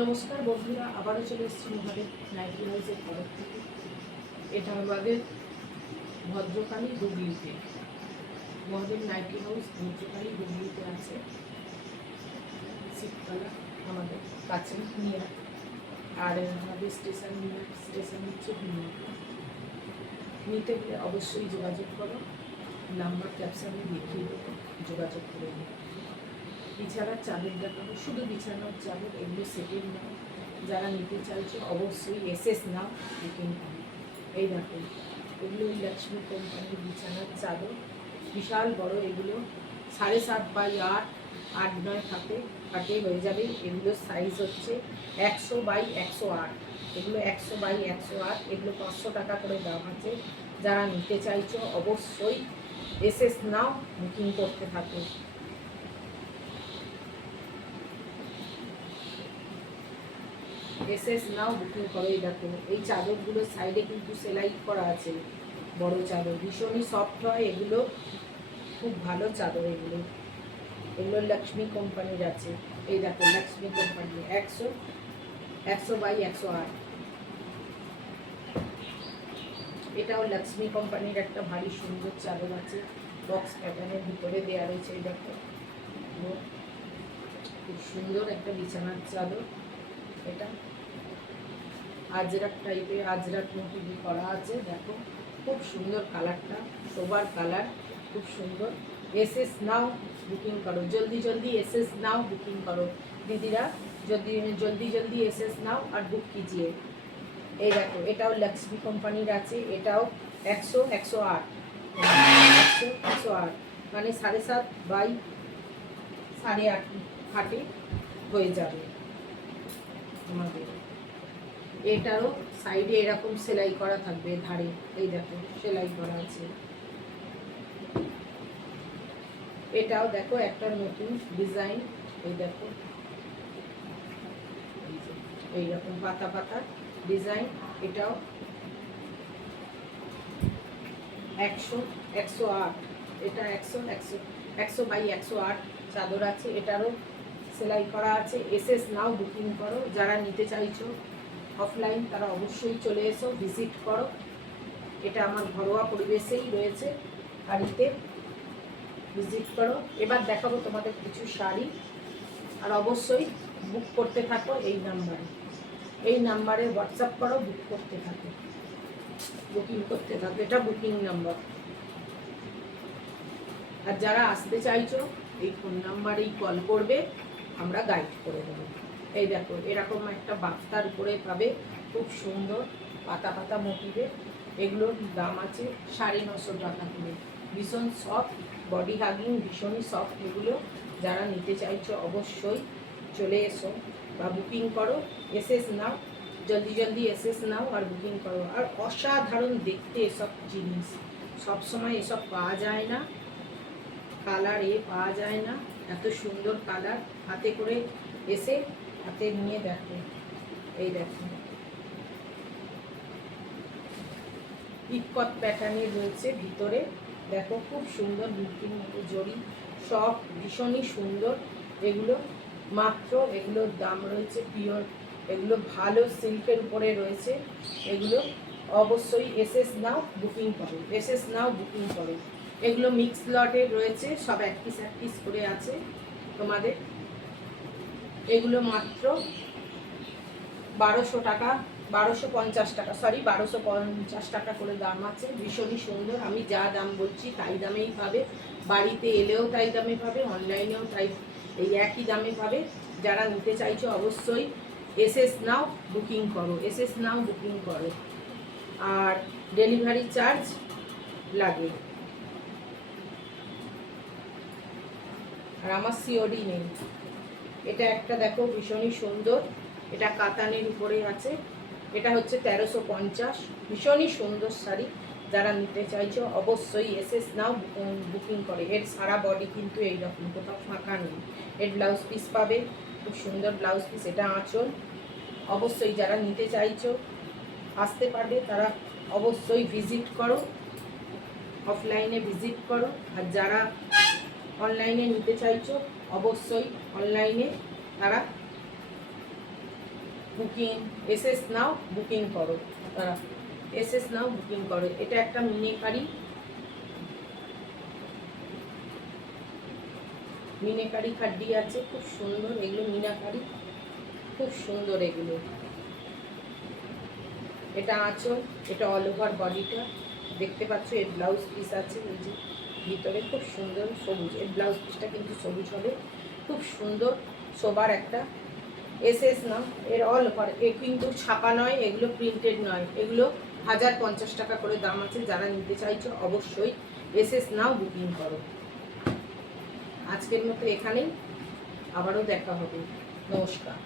নমস্কার বন্ধুরা, আবারও চলে এসেছি মহাদেব নাইটি হাউসের তরফ থেকে। এটা আমাদের ভদ্রকালী হুগলিতে, মহাদেব নাইটি হাউস ভদ্রকালী হুগলিতে আছে, শীতকালা আমাদের কাছে নিয়ার। আর আমাদের স্টেশন হচ্ছে নিয়ার। নিতে গেলে অবশ্যই যোগাযোগ করো, নাম্বার ক্যাপশনে দেখিয়ে দেবো, যোগাযোগ করে নিও। বিছানার চাদর দেখাবো, শুধু বিছানার চাদর, এগুলো সেটের নাও। যারা নিতে চাইছো অবশ্যই এসএস নাও, বুকিং করো। এই দেখো, এগুলো লক্ষ্মী কোম্পানির বিছানার চাদর, বিশাল বড়। এগুলো 7.5 বাই 8, 8-9 হাতে হয়ে যাবে। এগুলো সাইজ হচ্ছে 100 বাই 108। এগুলো 100 বাই 108। এগুলো 500 টাকা করে দাম আছে। যারা নিতে চাইছো অবশ্যই এসএস নাও, বুকিং করতে থাকো। এসএস নাও, বুকিং করো। এই দেখো, এই চাদরগুলোর সাইডে কিন্তু সেলাই করা আছে, বড় চাদর, ভীষণই সফট হয়। এগুলো খুব ভালো চাদর। এগুলো লক্ষ্মী কোম্পানির আছে। এই দেখো, লক্ষ্মী কোম্পানি 100 বাই 108। এটাও লক্ষ্মী কোম্পানির একটা ভারী সুন্দর চাদর আছে, বক্স প্যাটার্নের ভিতরে দেওয়া রয়েছে। এই দেখো, খুব সুন্দর একটা বিছানার চাদর। এটা আজরাক টাইপের, আজরাক মোটিভ করা আছে। দেখো, খুব সুন্দর কালারটা, সোবার কালার, খুব সুন্দর। এসএস নাও, বুকিং করো। জলদি এসএস নাও, বুকিং করো দিদিরা। যদি জলদি এসএস নাও আর বুক कीजिए। এই দেখো, এটাও লক্ষ্মী কোম্পানির আছে। এটাও 100-108, 100-108, মানে 7.5 বাই 8.5 হাটে হয়ে যাবে আমাদের। এটারও সাইডে এরকম সেলাই করা থাকবে, ধারে এই দেখো সেলাই করা আছে। এটাও দেখো একটা নতুন ডিজাইন। এই দেখো, এইরকম পাতা পাতা ডিজাইন। এটাও 100-108। এটা 100 বাই 108 চাদর আছে। এটারও সেলাই করা আছে। এসএস নাও, বুকিং করো। যারা নিতে চাইছো অফলাইন তারা অবশ্যই চলে এসো, ভিজিট করো। এটা আমার ঘরোয়া পরিবেশেই রয়েছে, বাড়িতে ভিজিট করো। এবার দেখাবো তোমাদের কিছু শাড়ি। আর অবশ্যই বুক করতে থাকো এই নাম্বারে হোয়াটসঅ্যাপ করো, বুক করতে থাকো, বুকিং করতে থাকো। এটা বুকিং নাম্বার। আর যারা আসতে চাইছো এই ফোন নাম্বারেই কল করবে, আমরা গাইড করে দেবো। এই দেখো, এরকম একটা বাফতার উপরে পাবে, খুব সুন্দর পাতা পাতা মোটিভের। এগুলোর দাম আছে 950 টাকা করে। ভীষণ সফট, বডি হাগিং, ভীষণই সফট এগুলো। যারা নিতে চাইছো অবশ্যই চলে এসো বা বুকিং করো। এসএস নাও, জলদি এসএস নাও আর বুকিং করো। আর অসাধারণ দেখতে এসব জিনিস, সবসময় এসব পাওয়া যায় না, কালার পাওয়া যায় না। এত সুন্দর কালার হাতে করে এসে হাতে নিয়ে দেখো। এই দেখো, ইকত প্যাটার্নের রয়েছে ভিতরে। দেখো, খুব সুন্দর লুকিং মতো জড়ি, সব ভীষণই সুন্দর। এগুলো মাত্র, এগুলোর দাম রয়েছে পিওর, এগুলো ভালো সিল্কের উপরে রয়েছে। এগুলো অবশ্যই এসএস নাও, বুকিং করো। এসএস নাও, বুকিং করো। এগুলো মিক্স লটের রয়েছে, সব এক পিস করে আছে তোমাদের। এগুলো মাত্র 1200 টাকা, 1250 টাকা, সরি 1250 টাকা করে দাম আছে। ভীষণই সুন্দর। আমি যা দাম বলছি তাই দামেই পাবে, বাড়িতে এলেও তাই দামে পাবে, অনলাইনেও তাই, এই একই দামে পাবে। যারা নিতে চাইছো অবশ্যই এসএস নাও, বুকিং করো। এসএস নাও, বুকিং করো। আর ডেলিভারি চার্জ লাগে। আর আমার সিওডি নেই। এটা একটা দেখো, ভীষণই সুন্দর। এটা কাতানের উপরে আছে। এটা হচ্ছে 1350। ভীষণই সুন্দর শাড়ি। যারা নিতে চাইছো অবশ্যই এসএস নাও, বুকিং করে। এর সারা বডি কিন্তু এইরকম, কোথাও ফাঁকা নেই। এর ব্লাউজ পিস পাবে, খুব সুন্দর ব্লাউজ পিস। এটা আঁচল। অবশ্যই যারা নিতে চাইছো আসতে পারবে, তারা অবশ্যই ভিজিট করো, অফলাইনে ভিজিট করো। আর যারা অনলাইনে নিতে চাইছো অবশ্যই অনলাইনে তারা বুকিং এসএস নাও বুকিং করো, এসএস নাও বুকিং করো। এটা একটা মিনেকারি, মিনেকারি খাড্ডি আছে, খুব সুন্দর এগুলো মিনাকারি, খুব সুন্দর এগুলো। এটা আঁচল, এটা অল ওভার বডিটা দেখতে পাচ্ছ। এর ব্লাউজ পিস আছে এই যে ভিতরে, খুব সুন্দর সবুজ। এর ব্লাউজ পিসটা কিন্তু সবুজ হবে, খুব সুন্দর শোবার একটা। এসএস নাও, এর অল ওভার। এ কিন্তু ছাপা নয়, এগুলো প্রিন্টেড নয়, এগুলো 1050 টাকা করে দাম আছে। যারা নিতে চাইছো অবশ্যই এসএস নাও বুকিং করো। আজকের মতো এখানেই, আবারও দেখা হবে। নমস্কার।